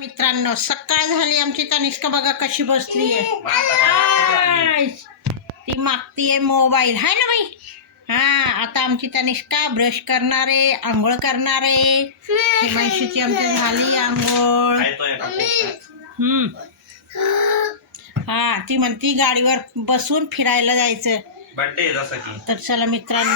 मित्रांनो सकाळ झाली आमची तनिष्का बघा कशी बसली आहे. ती मागतीये मोबाईल हाय ना बाई. हा आता आमची तनिष्का ब्रश करणार आहे, आंघोळ करणार आहे. हिमांशीची आमची झाली आंघोळ. हा ती म्हणती गाडीवर बसून फिरायला जायचं तर चला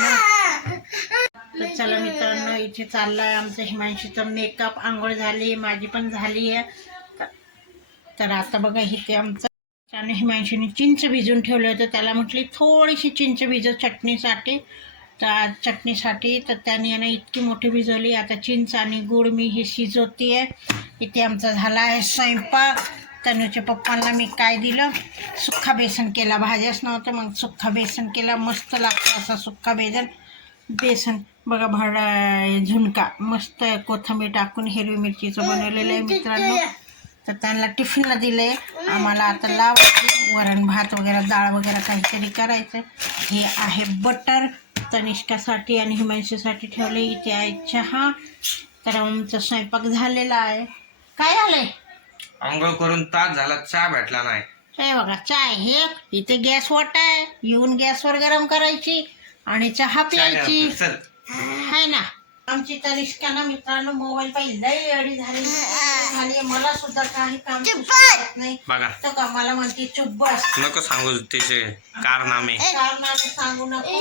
मित्रांनो इथे चाललाय आमचं हिमांशीचं मेकअप. आंघोळ झाली, माझी पण झाली आहे. तर आता बघा इथे आमचं त्याने हिमांशीने चिंच भिजून ठेवलं होतं. त्याला म्हटली थोडीशी चिंच भिजव चटणीसाठी. तर त्याने ना इतकी मोठी भिजवली. आता चिंच आणि गुळ मी ही शिजवते. इथे आमचा झाला आहे स्वयंपाक. तनूच्या पप्पांना मी काय दिलं, सुक्का बेसन केला. भाज्याच नव्हतं मग सुक्का बेसन केला. मस्त लागतं असा सुक्का बेसन बघा. झुणका मस्त कोथिंबीर टाकून हिरवी मिरचीचं बनवलेलं आहे मित्रांनो. तर त्यांना टिफिनला दिलं आहे. आम्हाला आता लावायची वरण भात वगैरे डाळ वगैरे काहीतरी करायचं. हे आहे बटर तनिष्कासाठी आणि हिमांशीसाठी ठेवले. इथे आहे चहा. तर आमचा स्वयंपाक झालेला आहे. काय झालंय? आंघोळ करून तास झाला, चहा भेटला नाही. हे बघा चाय. हे इथे गॅस वाटा आहे, येऊन गॅसवर गरम करायची आणि चहा प्यायची आहे ना. आमची तनिष्का ना मित्रांनो मोबाईल पाहिजे लई अडी झाली. मला सुद्धा काही काम नाही बघा. तर का मला म्हणते चुप बस. नको सांगू त्याचे कारनामे सांगू नको.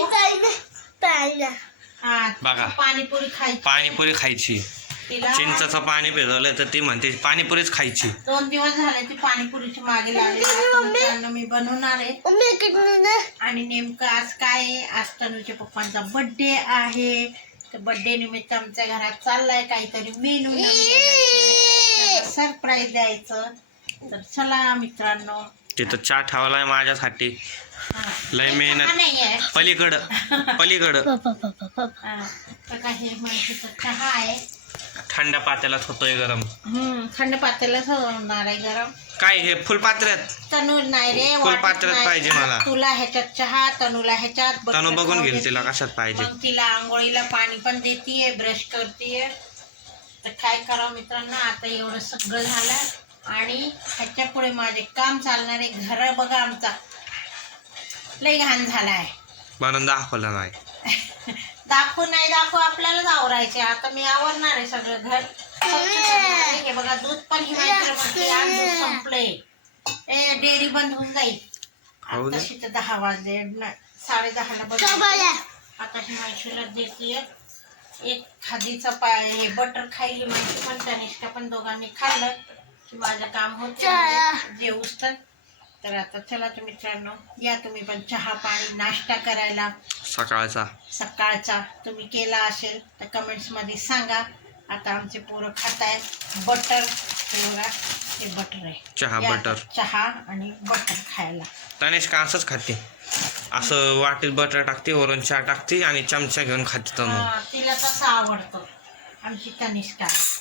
बघा. पाणीपुरी खायची. चिंचचं पाणी भिजवलं तर ती म्हणते पाणीपुरीच खायची. 2 दिवस झाले ती पाणीपुरीची मागे लागली. मी बनवणार आहे. आणि नेमकं आज काय आहे, आज तनूच्या पप्पांचा बर्थडे आहे. तर बर्थडे निमित्त आमच्या घरात चाललाय काहीतरी मेनू सरप्राईज द्यायचं. तर चला मित्रांनो. तिथं चहा ठेवलाय माझ्यासाठी. लय मेहनत. पलीकडं तर काही माहितीचा चहा आहे. थंड पातेल्यात होतोय गरम. थंड पातेल्यात होणार आहे गरम. काय हे फुलपात्र्यात? तनू नाही रे, फुलपात्र्यात पाहिजे मला. तुला ह्याच्यात चहा, तनूला ह्याच्यात. तनू बघून घेईल तिला कशात पाहिजे. मग तिला आंघोळीला पाणी पण देतीये, ब्रश करतीये. तर काय करावं मित्रांनो, आता एवढं सगळं झालं आणि ह्याच्या पुढे माझे काम चालणार आहे. घर बघा आमचा लय घाण झालाय. म्हणून दाखवलं नाही. दाखवू आपल्यालाच आवरायचे. आता मी आवरणार आहे सगळं घर. हे बघा दूध पण हिमांशी संपलंय. डेअरी बंद होऊन जाईल. तशी तर 10 वाजले, 10:30ला बंद. आता हिमांशीला देते एक खादीचा हे बटर खाईल हिमांशी पण तनिष्का पण. दोघांनी खाल्लं की माझं काम होतं जेवूस. तर आता चला तर मित्रांनो या तुम्ही पण चहा पाणी नाश्ता करायला. सकाळचा तुम्ही केला असेल तर कमेंट्स मध्ये सांगा. आता आमचे पोरं खात आहेत बटर. हे बटर आहे, चहा आणि बटर खायला. तनिष्का असंच खाते. असं वाटीत बटर टाकते, वरून चहा टाकते आणि चमचा घेऊन खाते. तिला तसं आवडतं आमची तनिष्का.